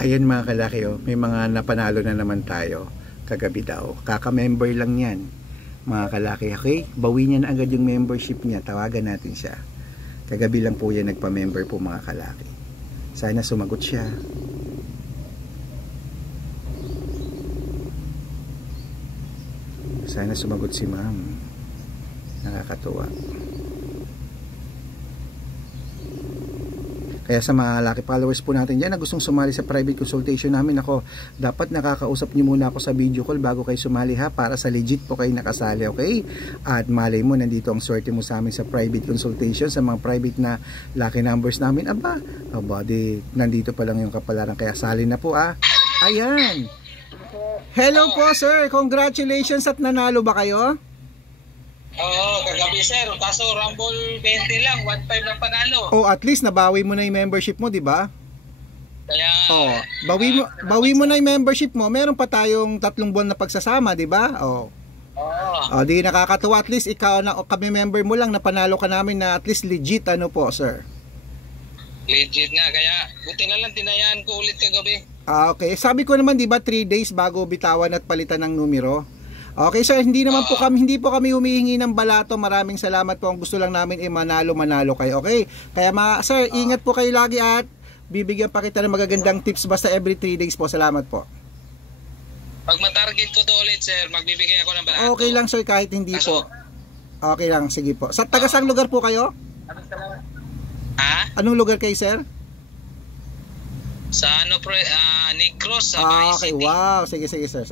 Ayan mga kalaki, oh, may mga napanalo na naman tayo kagabi daw. Kaka-member lang yan mga kalaki. Okay, bawin niya na agad yung membership niya. Tawagan natin siya. Kagabi lang po yan nagpa-member po mga kalaki. Sana sumagot siya. Sana sumagot si ma'am. Nakakatuwa. Kaya sa mga lucky followers po natin dyan na gustong sumali sa private consultation namin, ako, dapat nakakausap nyo muna ako sa video call bago kayo sumali ha, para sa legit po kayo nakasali, okay? At malay mo, nandito ang swerte mo sa amin sa private consultation, sa mga private na lucky numbers namin. Aba, nandito pa lang yung kapalaran, kaya sali na po ah. Ayan! Hello po sir, congratulations at nanalo ba kayo? Oo, kagabi sir. Kaso Rumble 20 lang, 1.5 lang panalo. Oh, at least nabawi mo na yung membership mo, di ba? Kaya Oh, bawi mo na yung membership mo. Meron pa tayong 3 buwan na pagsasama, di ba? Oh. oo, Oh, di nakakatuwa, at least ikaw na kami member mo lang, napanalo ka namin na at least legit ano po, sir. legit nga. Kaya buti na lang tinayaan ko ulit kagabi. Ah, okay. Sabi ko naman, di ba, 3 days bago bitawan at palitan ng numero. Okay, sir, hindi po kami humihingi ng balato. Maraming salamat po. Ang gusto lang namin ay manalo kayo. Okay? Kaya sir, ingat po kayo lagi at bibigyan pa kita ng magagandang tips basta every 3 days po. Salamat po. Pag matarget ko to ulit sir, magbibigay ako ng balato. Okay lang sir, kahit hindi po. Okay lang, sige po. Sa taga-sang lugar po kayo? Ha? Anong lugar kayo, sir? Sa Negros, sa Ah, Bahay okay, City. wow. Sige, sir.